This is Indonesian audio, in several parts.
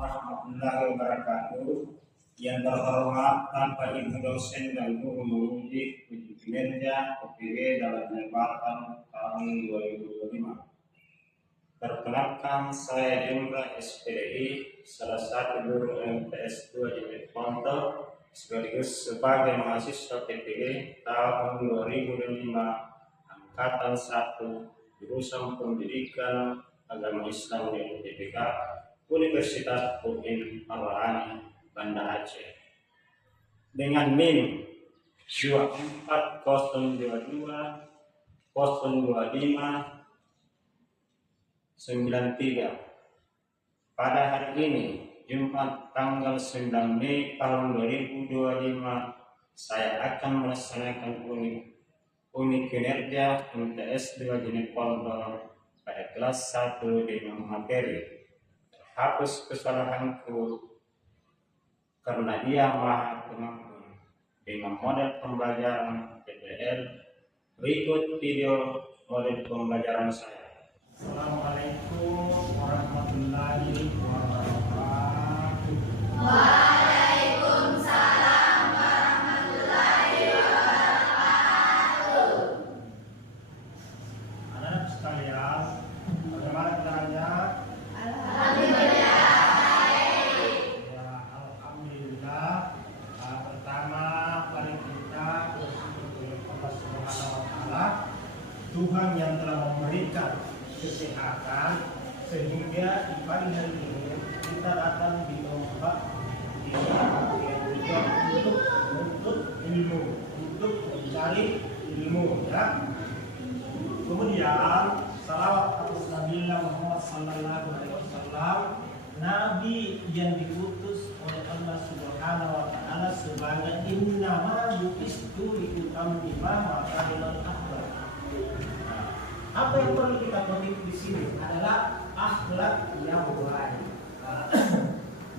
warahmatullahi wabarakatuh. Yang terhormat Bapak Ibu dosen dan guru menguji uji kinerja UPW dalam jabatan tahun 2025. Perkenalkan, saya Jumra SPDI, salah satu guru MTS 2 Jember Ponto, sekaligus sebagai mahasiswa PPG tahun 2005 angkatan 1 jurusan Pendidikan Agama Islam di UPK Universitas UIN Al-Ani, Banda Aceh, dengan NIM 24022 025 93. Pada hari ini, Jumat tanggal 9 Mei tahun 2025, saya akan melaksanakan unit kinerja MTS 2 Jember Ponto pada kelas 1 dengan materi hapus kesalahanku karena Dia Maha Pengampun dengan model pembelajaran PPL. Berikut video model pembelajaran saya. Assalamualaikum warahmatullahi wabarakatuh. Waalaikumsalam warahmatullahi wabarakatuh. Anak-anak sekalian, bagaimana caranya? Alhamdulillah baik. Ya, alhamdulillah. Pertama, mari kita bersyukur kepada Allah Subhanahu wa taala, Tuhan yang telah memberikan kesehatan sehingga di pagi hari ini kita datang di tempat ini untuk ilmu, untuk mencari ilmu, ya. Kemudian salawat atas Nabi Muhammad sallallahu alaihi wasallam, Nabi yang diutus oleh Allah Subhanahu wa taala sebagai innama bu'istu liutammima makarimul akhlak. Apa yang perlu kita petik di sini adalah akhlak yang baik.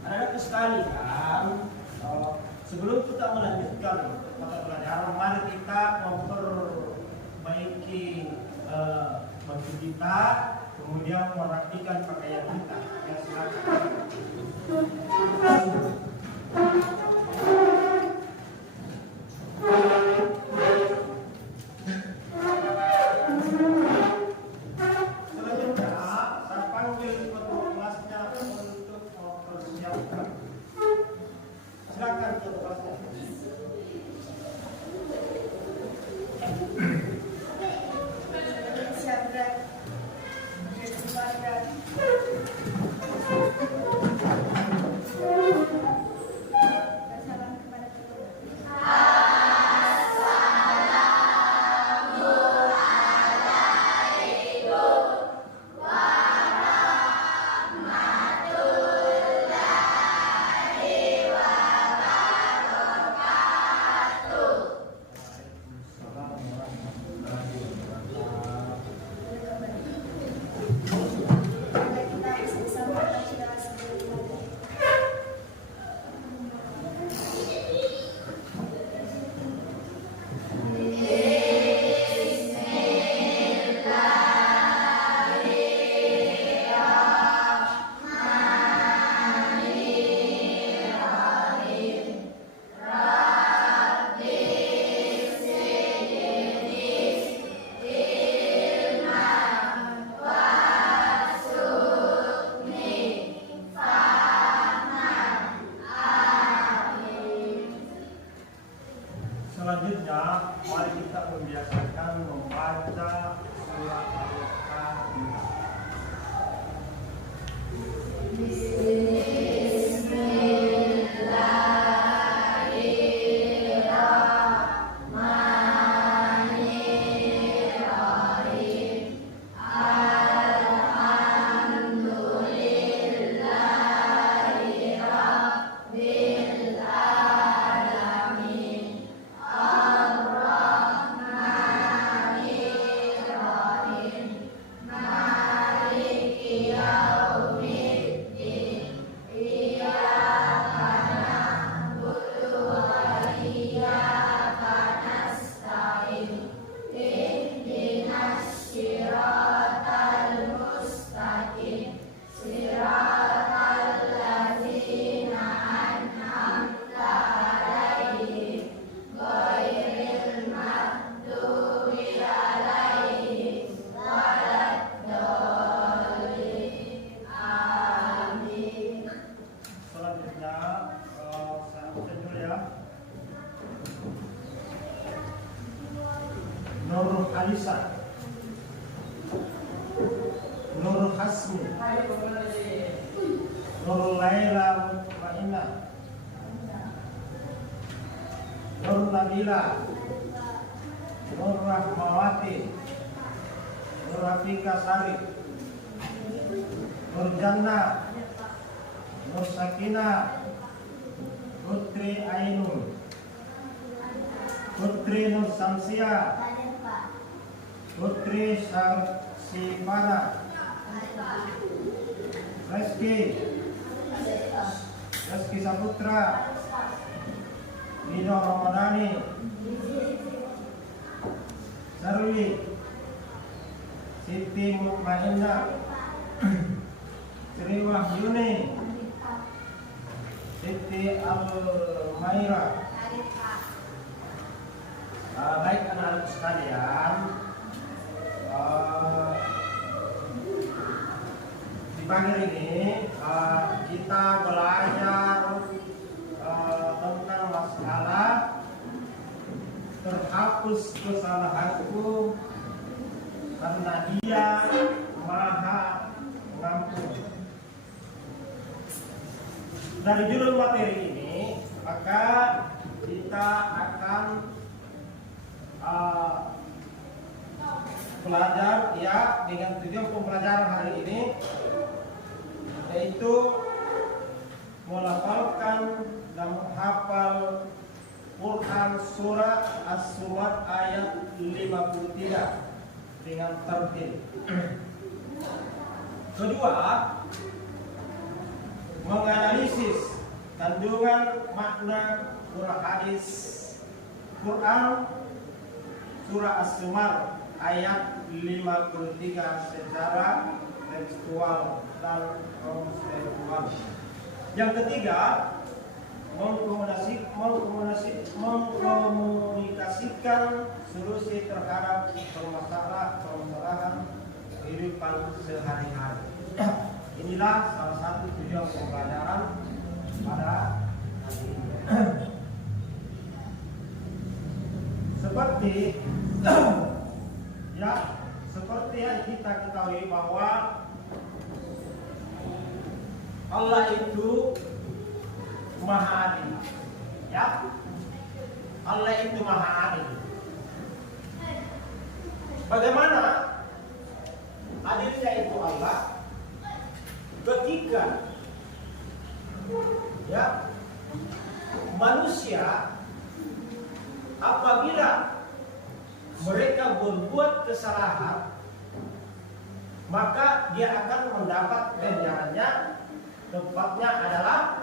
Anak-anak sekalian, sebelum kita melanjutkan mata pelajaran, mari kita memperbaiki baju kita, kemudian merapikan pakaian kita. Ya, silakan. Selanjutnya, saya panggil ketua kelasnya untuk mempersiapkan. Silakan ketua kelasnya. Selanjutnya, mari kita membiasakan membaca surat Al-Fatihah. Alisa, Nur Hasmi, Nur Laila Ma'ina, Nur Nabila, Nur Rahmawati, Nur Rafika Sari, Nur Janna, Nur Sakina, Putri Ainul, Putri Nur Samsia, Putri Sifana, Reski Saputra, Nino Ramadhani, Sarwi, Siti Mutmainah, Sri Wahyuni, Siti Al-Maira. Baik anak-anak sekalian, di pagi ini kita belajar tentang masalah terhapus kesalahanku karena Dia Maha Pengampun. Dari judul materi ini, maka kita akan belajar ya dengan tujuan pembelajaran hari ini, yaitu melafalkan dan menghafal Quran surah As-Surat ayat 53 dengan tartil. Kedua, menganalisis kandungan makna surah hadis Quran surah As-Zumar ayat 53 secara tekstual dan konseptual. Yang ketiga, mengkomunikasikan solusi terhadap permasalahan kehidupan sehari-hari. Inilah salah satu tujuan pembelajaran pada hari ini. Seperti yang kita ketahui bahwa Allah itu Maha Adil. Ya, Allah itu Maha Adil. Bagaimana adilnya itu Allah? Ketika ya manusia apabila mereka berbuat kesalahan, maka dia akan mendapat ganjarannya. Tempatnya adalah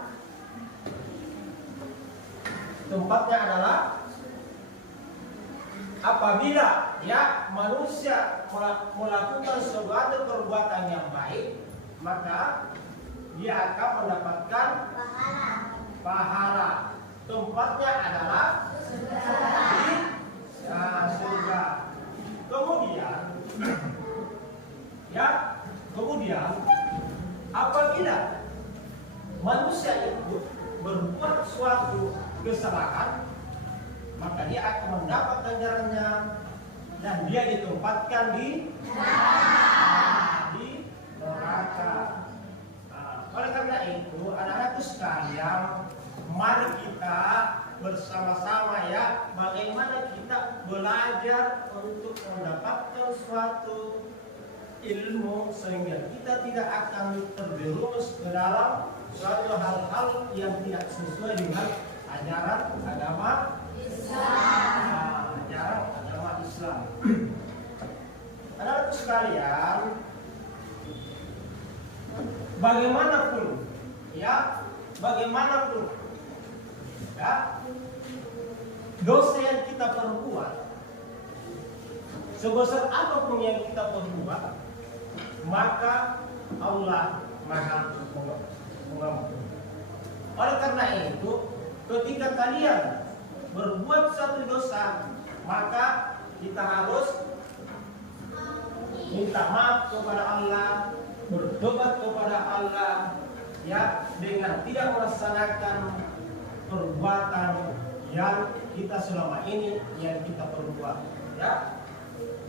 apabila ya manusia melakukan suatu perbuatan yang baik, maka dia akan mendapatkan pahala. Tempatnya adalah surga. Kemudian apabila manusia itu berbuat suatu kesalahan, maka dia akan mendapat ganjarannya dan dia ditempatkan di neraka. Oleh karena itu, anak-anakku sekalian, mari kita bersama-sama ya, bagaimana kita belajar untuk mendapatkan suatu ilmu sehingga kita tidak akan terjerumus ke dalam suatu hal-hal yang tidak sesuai dengan ajaran agama Islam. Anak-anak sekalian, bagaimanapun ya dosa yang kita perbuat, sebesar apapun yang kita perbuat, maka Allah Maha Pengampun. Oleh karena itu, ketika kalian berbuat satu dosa, maka kita harus minta maaf kepada Allah, bertobat kepada Allah, ya, dengan tidak melaksanakan perbuatan yang kita selama ini yang kita perbuat, ya.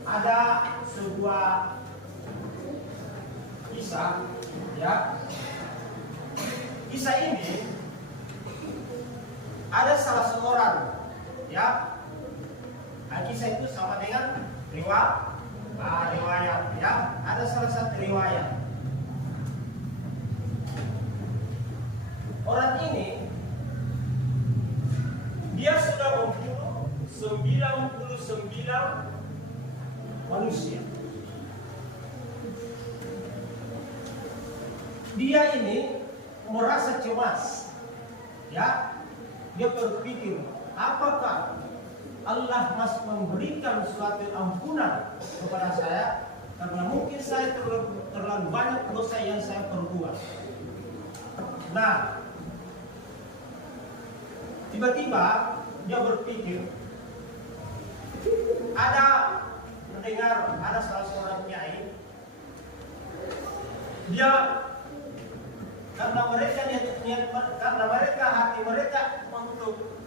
ada sebuah kisah, ya. Kisah ini ada salah seorang, ya. Kisah itu sama dengan riwayat, ya. Ada salah satu riwayat. Orang ini dia sudah membunuh 99 manusia. Dia ini merasa cemas, ya. Dia berpikir, apakah Allah masih memberikan suatu ampunan kepada saya karena mungkin saya terlalu banyak dosa yang saya perbuat. Nah, tiba-tiba dia berpikir, ada salah seorang kiai, dia karena mereka hati mereka untuk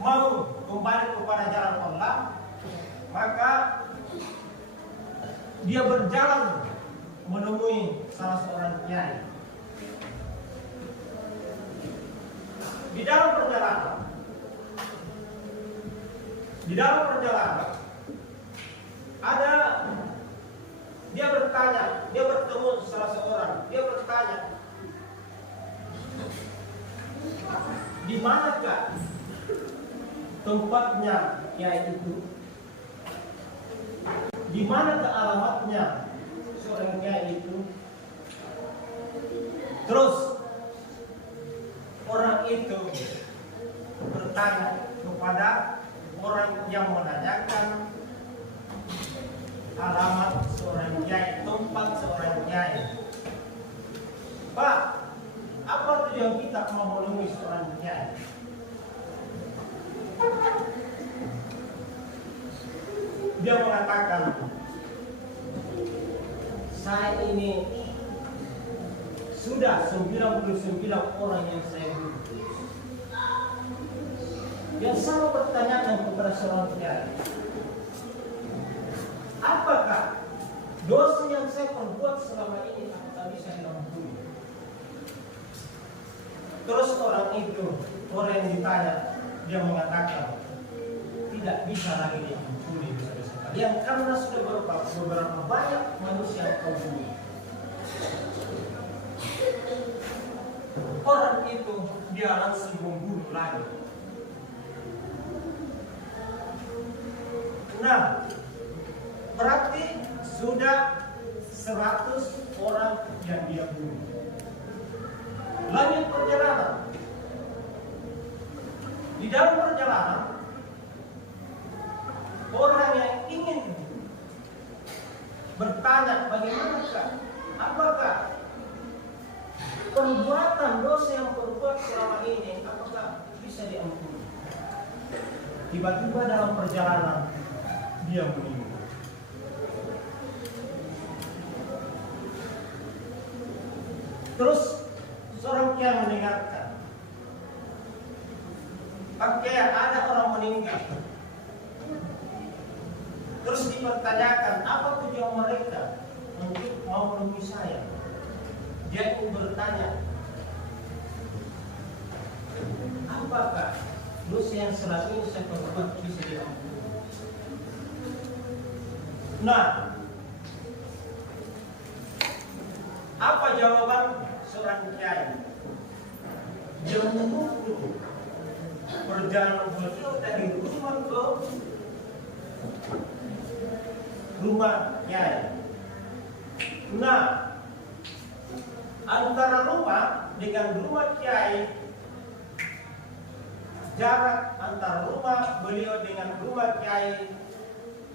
mau kembali kepada jalan Allah, maka dia berjalan menemui salah seorang kiai. Di dalam perjalanan dia bertanya, dia bertemu salah seorang, dia bertanya, di manakah tempatnya kiai itu? Di manakah alamatnya seorang kiai itu? Terus orang itu bertanya kepada orang yang menanyakan alamat seorang kiai, tempat seorang kiai. Pak, apa tujuan kita mau menemui seorang kiai? Dia mengatakan, saya ini sudah 99 orang yang saya bunuh. Yang saya bertanyakan kepada seorang kiai, apakah dosa yang saya perbuat selama ini apakah bisa diampuni? Terus orang yang ditanya, dia mengatakan tidak bisa lagi diampuni dosa-dosa kalian karena sudah beberapa banyak manusia yang kau bunuh. Orang itu dia langsung membunuh lagi. Nah, berarti sudah 100 orang yang dia bunuh. Lanjut perjalanan. Di dalam perjalanan, orang yang ingin bertanya apakah perbuatan dosa yang perbuat selama ini apakah bisa diampuni? Tiba-tiba dalam perjalanan dia meninggal. Terus seorang kiai mendengarkan, Pak Kiai, ada orang meninggal. Terus dipertanyakan, apa tujuan mereka untuk mau menemui saya? Dia ingin bertanya, apakah dosa yang selama ini saya perbuat bisa diampuni? Nah, apa jawaban seorang kiai? Dia mengukur perjalanan beliau dari rumah ke rumah kiai. Nah, antara rumah dengan rumah kiai, jarak antara rumah beliau dengan rumah kiai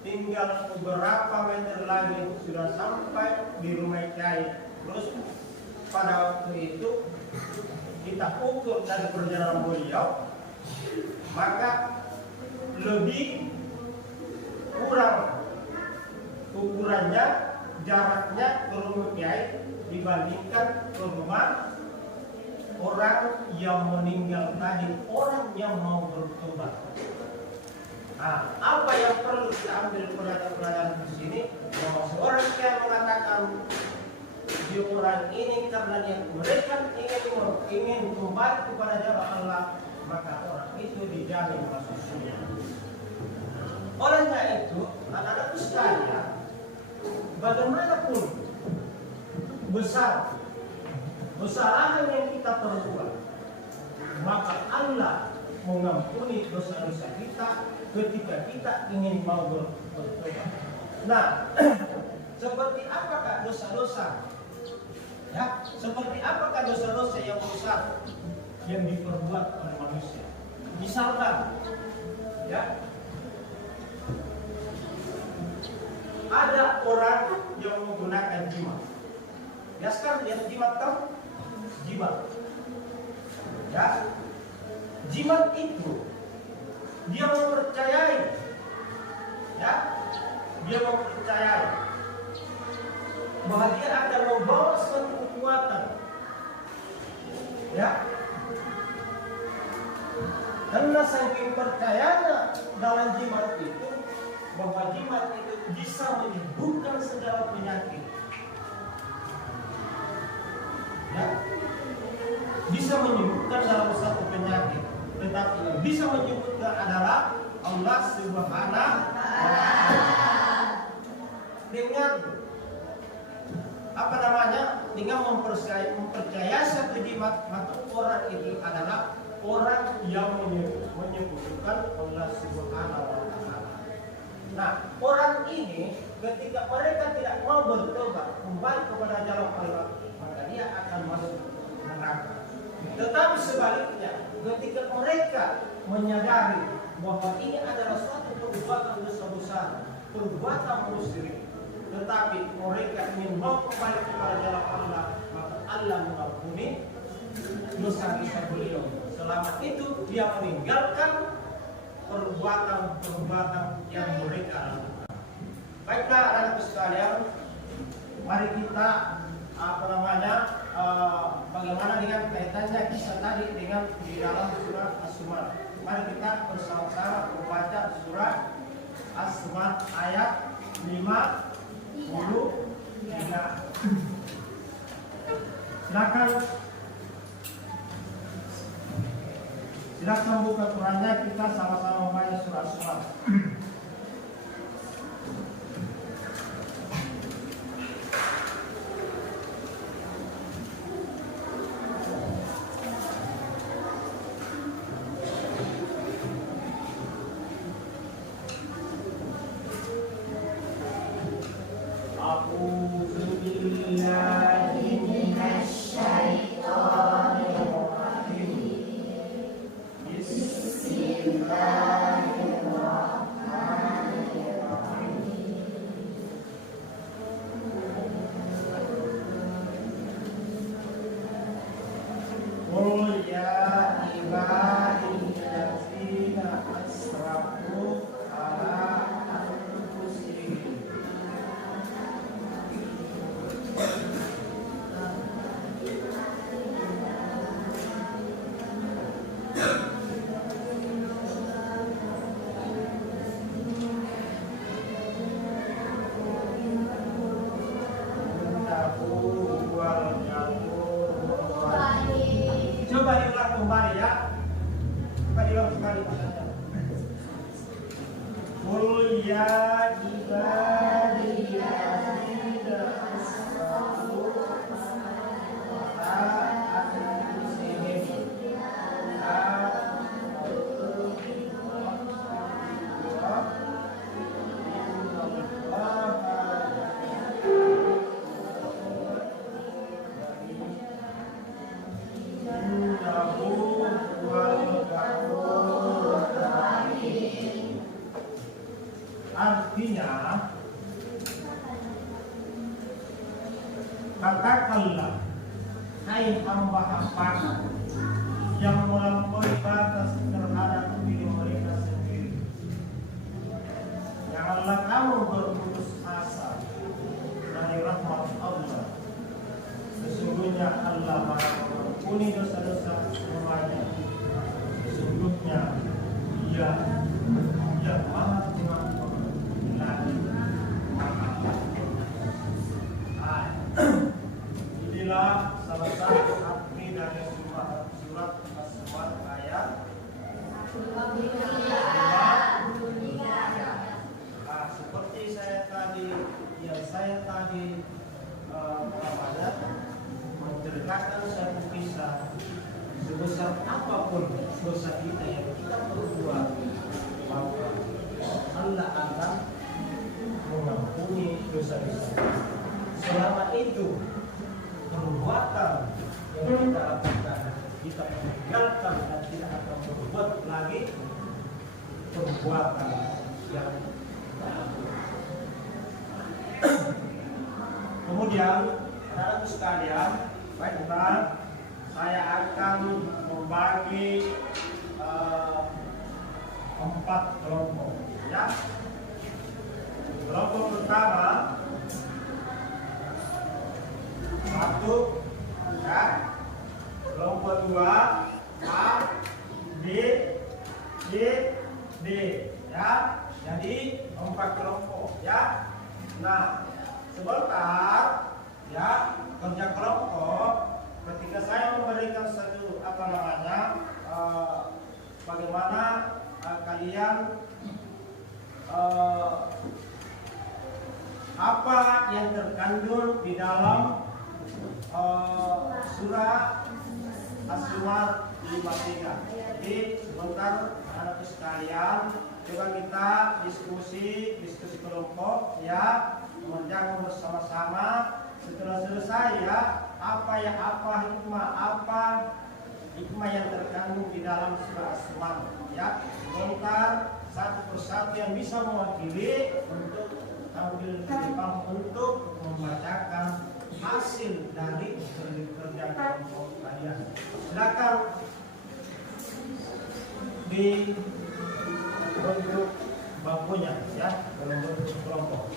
tinggal beberapa meter lagi sudah sampai di rumah kiai. Terus pada waktu itu kita ukur dari perjalanan beliau, maka lebih kurang ukurannya, jaraknya ke rumah kiai dibandingkan ke rumah orang yang meninggal tadi, orang yang mau bertobat. Nah, apa yang yang perlu kita ambil pelajaran di sini bahwa seorang yang mengatakan dia orang ini karena mereka ingin kembali kepada jalan Allah, maka orang itu dijamin masuk surga. Olehnya itu, anak-anakku sekalian, bagaimanapun besar kesalahan yang kita perbuat, maka Allah mengampuni dosa-dosa kita ketika kita ingin mau bertobat. Nah, seperti apakah dosa-dosa? Ya, seperti apakah dosa-dosa yang besar yang diperbuat oleh manusia? Misalkan, ya, ada orang yang menggunakan jimat. Ya, sekarang dia jimat tahu? Jimat. Ya, jimat itu dia mempercayai, ya, dia mempercayai bahwa dia akan membawa suatu kekuatan, ya, karena saking percayanya dalam jimat itu bahwa jimat itu bisa menyembuhkan segala penyakit, ya, bisa menyembuhkan dalam satu penyakit, tetapi yang bisa menyembuhkan adalah Allah Subhanahu wa Ta'ala. Dengan apa namanya? Dengan mempercayai satu jimat, maka orang itu adalah orang yang menyebutkan Allah Subhanahu wa Ta'ala. Nah, orang ini ketika mereka tidak mau bertobat kembali kepada jalan Allah, maka dia akan masuk neraka. Tetapi sebaliknya, ketika mereka menyadari bahwa ini adalah suatu perbuatan dosa besar, perbuatan musyrik, tetapi mereka ingin mau kembali kepada jalan Allah, maka Allah mengampuni dosa-dosa beliau. Selama itu dia meninggalkan perbuatan-perbuatan yang mereka lakukan. Baiklah anak-anak sekalian, mari kita bagaimana dengan kaitannya kisah tadi dengan di dalam surat As-Zumar. Mari kita bersama-sama membaca surat As-Zumar ayat 53. Silakan buka Qurannya, kita sama-sama membaca surat As-Zumar. Coba diulang kembali ya. Coba diulang kembali Pak. Qul ya ibadiyalladzina asrafu ala anfusihim artinya katakanlah, hai hamba-hamba yang melampaui batas terhadap diri mereka sendiri, janganlah kamu berputus asa dari rahmat Allah. Sesungguhnya Allah Maha mengampuni dosa-dosa semuanya. Sesungguhnya Dia Maha Pengampun perbuatan yang baik. Kemudian, anak-anak sekalian, baiklah, saya akan membagi 4 kelompok, ya. Kelompok pertama, 1, ya. Kelompok 2, A, B, C, D, ya. Jadi 4 kelompok, ya. Nah, sebentar, ya, kerja kelompok. Ketika saya memberikan satu bagaimana kalian apa yang terkandung di dalam surah As-Zumar 53. Jadi sebentar anak sekalian, coba kita diskusi kelompok, ya, mengerjakan bersama-sama. Setelah selesai, ya, apa hikmah yang terkandung di dalam surah As-Zumar, ya. Sebentar satu persatu yang bisa mewakili untuk tampil di depan untuk membacakan hasil dari kerja kelompok kalian. Silakan di bentuk bangkunya, ya, dalam bentuk kelompok.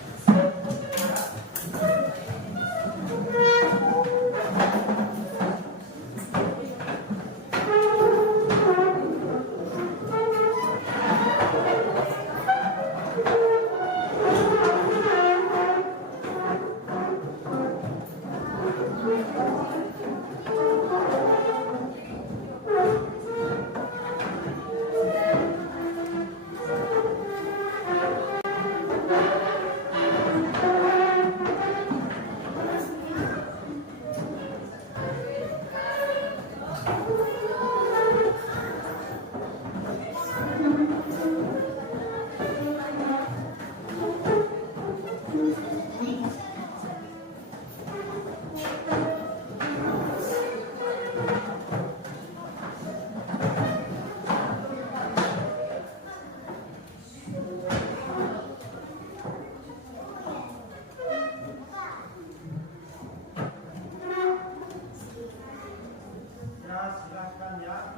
Silakan, ya,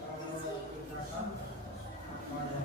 kerjakan apa yang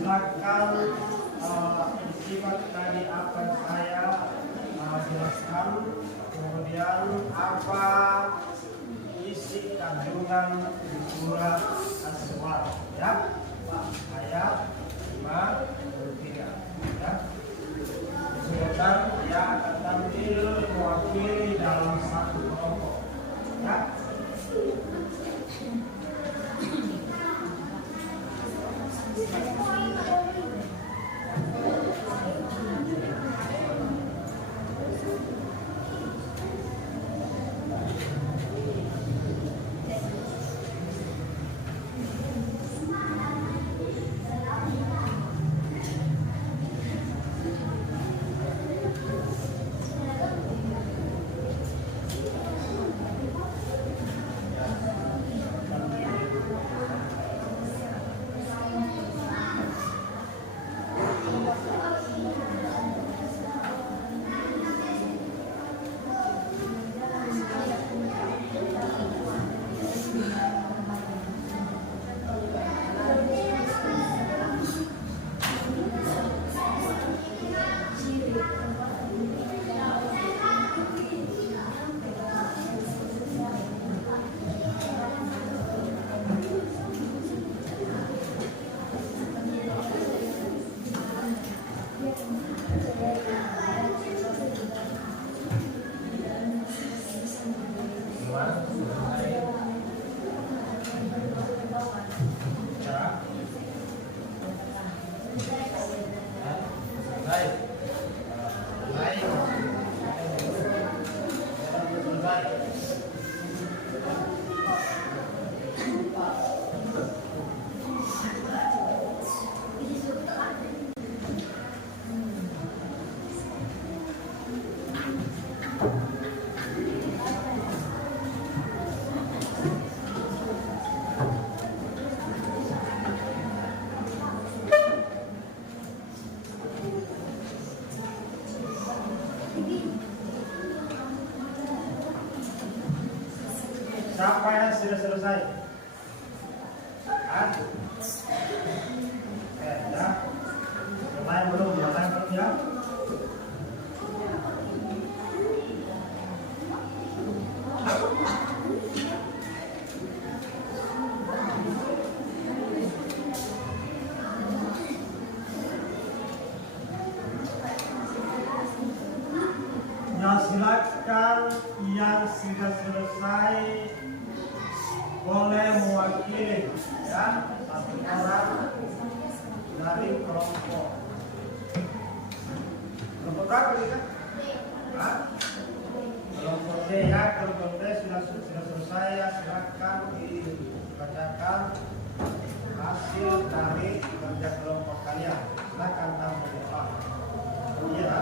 silakan disimak tadi apa yang saya jelaskan, kemudian apa isi kandungan di surat As-Suar, ya, ayat 53, ya. Disebutkan ya akan tampil mewakili dalam satu kelompok, ya. Siapa yang sudah selesai? Ya. Mulai belum ya? Ya, silakan yang sudah selesai boleh mewakili, ya, satu orang dari kelompok. Kelompok berapa kita? Kelompok D, ya, kelompok D sudah selesai, ya, silakan dibacakan hasil dari kerja kelompok kalian. Silakan tamu depan. Iya.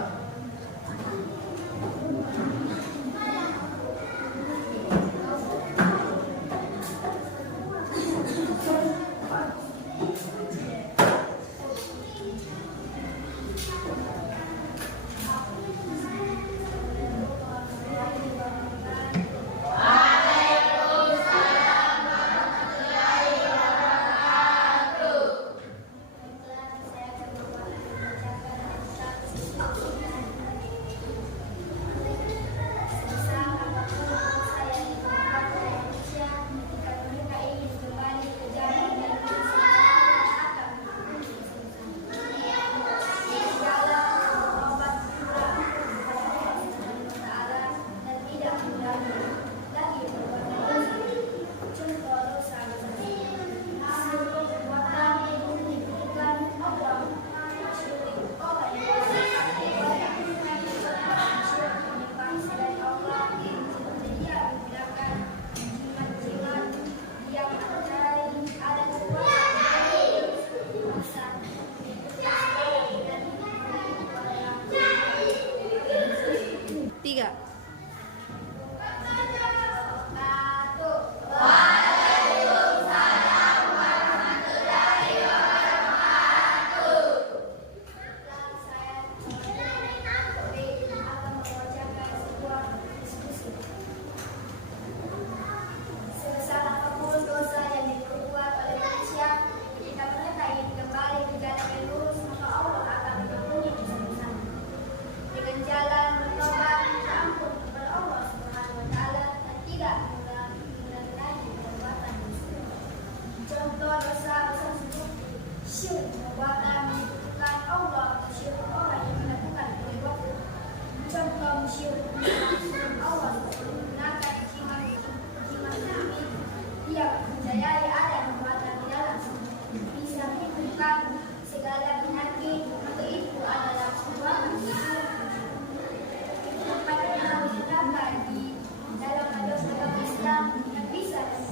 maka di dalam agama Islam yang bisa dan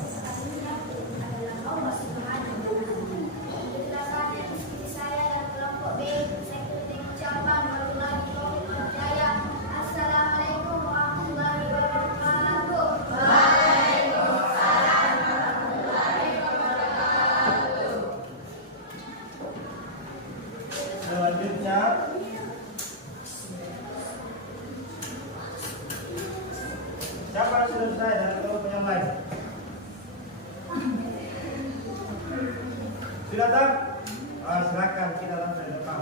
adalah Allah Subhanahu wa Ta'ala. Itulah saatnya diskusi saya dan kelompok B saya ikuti ucapan warahmatullahi wabarakatuh. Assalamualaikum warahmatullahi wabarakatuh. Selanjutnya siapa yang sudah selesai dari kelompok yang lain? Sudah tak? Silakan kita langsung dari depan.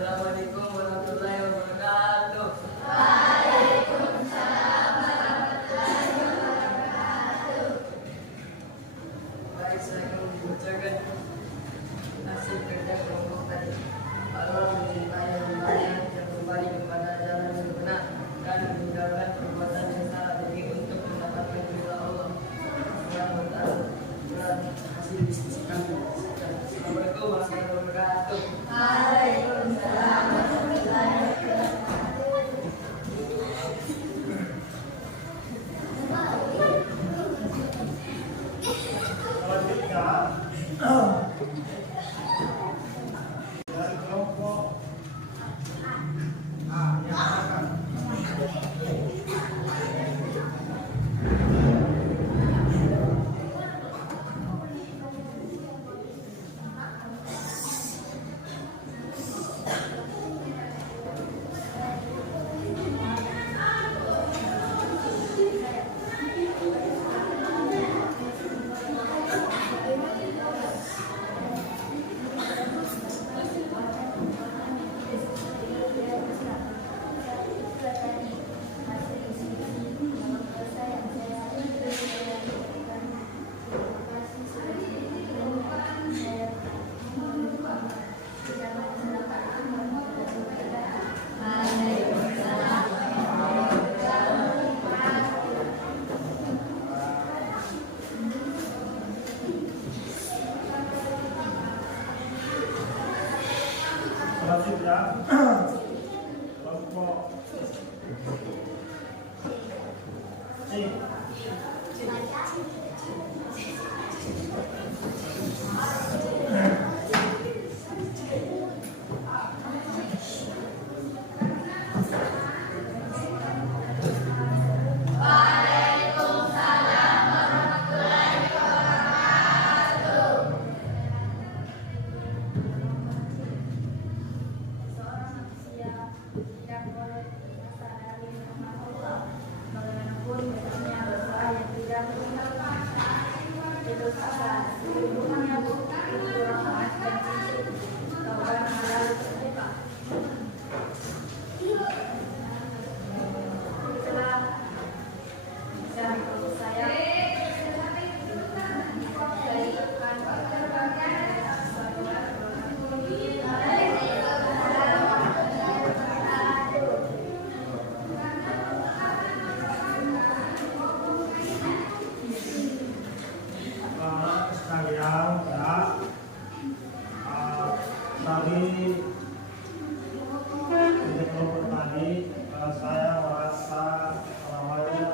Assalamualaikum warahmatullahi wabarakatuh. Baik, saya akan membacakan hasil kerja kelompok tadi. Allah mencintai hamba-Nya yang kembali kepada jalan yang benar dan meninggalkan perbuatan yang salah demi untuk mendapatkan ridha Allah Subhanahu wa Ta'ala. Dan hasil diskusi kami. Assalamualaikum warahmatullahi wabarakatuh. Dari kelompok A yang akan selanjutnya kelompok C. Seorang manusia tidak boleh bermasa dari nama Allah bagaimanapun besarnya dosa yang tidak meninggalkan itu asa hubungannya itu rahmat dan cinta taubat halal terbuka. Itulah dan saya sekalian ya, tadi di kelompok tadi saya merasa namanya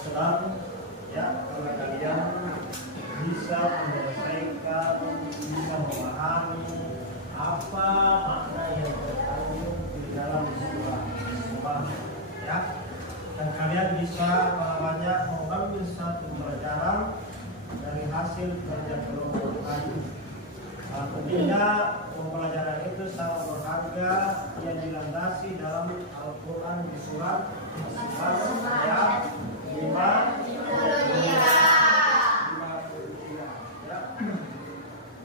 senang ya karena kalian bisa menyelesaikan, bisa memahami apa makna yang terkandung di dalam surah ya, dan kalian bisa mengambil satu pelajaran dari hasil kerja kelompok tadi. Tentunya pembelajaran itu sangat berharga yang dilandasi dalam Al-Quran di surat ayat 5.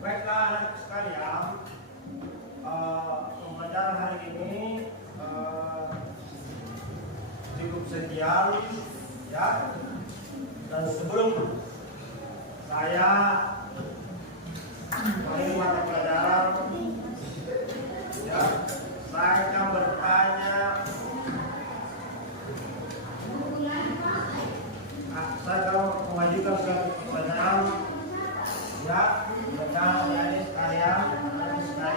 Baiklah anak sekalian, pembelajaran hari ini sekian ya. Dan sebelum saya mengakhiri mata pelajaran ya, saya akan bertanya, saya akan mengajukan suatu pertanyaan ya, mudah-mudahan sekalian bisa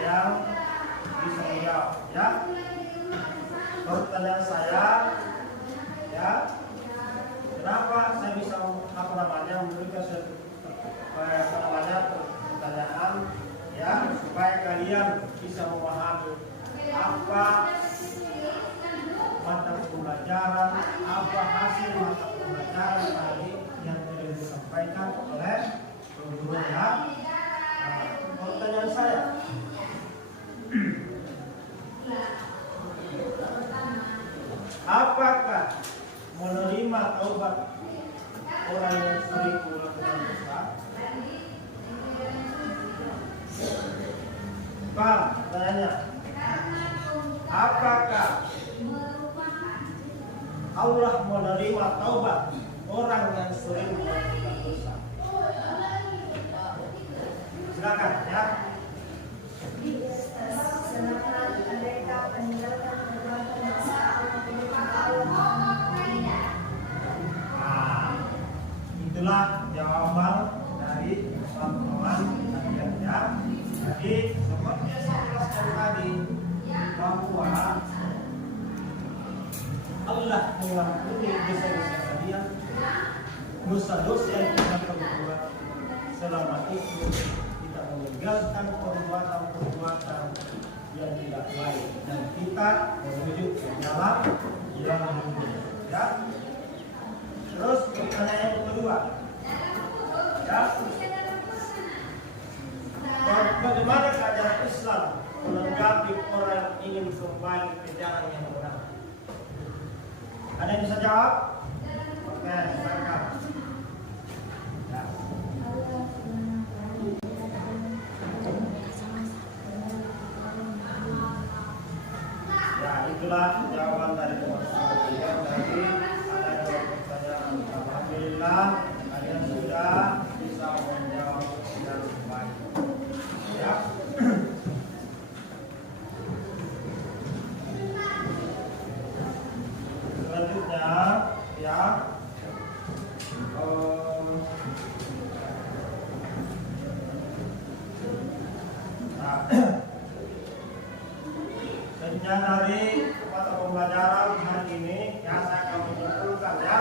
menjawab ya. Pertanyaan saya ya, kenapa saya bisa memberikan suatu pertanyaan ya, supaya kalian bisa memahami apa mata pembelajaran, apa hasil mata pembelajaran tadi yang telah disampaikan oleh guru ya. Pertanyaan saya, apakah menerima taubat orang yang sering melakukan dosa? Pak, tanya, apakah Allah menerima taubat orang yang sering melakukan dosa? Silakan ya. Itulah jawaban dari teman-teman kalian ya. Jadi seperti yang saya jelaskan tadi, bahwa Allah mengampuni dosa-dosa kalian, dosa-dosa yang kita perbuat, selama itu tidak meninggalkan perbuatan-perbuatan yang tidak baik, dan kita menuju ke jalan yang lurus ya. Terus pertanyaan yang kedua ya, bagaimana ajaran Islam menanggapi orang yang ingin kembali ke jalan yang benar? Ada yang bisa jawab? Oke, silakan ya. Ya, itulah jawaban dari teman-teman kalian. Dari ada dua pertanyaan. Alhamdulillah kalian sudah bisa menjawab dengan baik ya. Selanjutnya ya, selanjutnya dari mata pembelajaran hari ini ya, saya akan menyimpulkan ya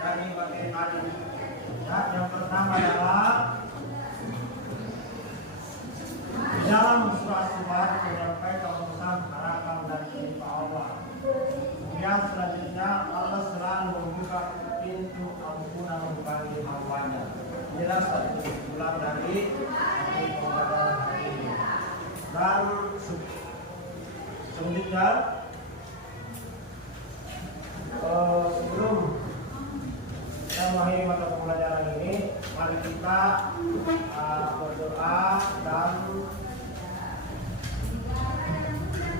dari materi tadi ya. Yang pertama adalah di dalam surah As-Sabat menyampaikan pesan harapan dan perintah Allah. Kemudian selanjutnya Allah selalu membuka pintu ampunan bagi hamba-Nya. Inilah satu kesimpulan dari pembelajaran hari ini. Dan selanjutnya sebelum kita mengakhiri mata pembelajaran ini, mari kita berdoa. Dan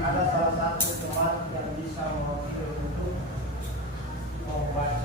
ada salah satu teman yang bisa mewakili untuk membaca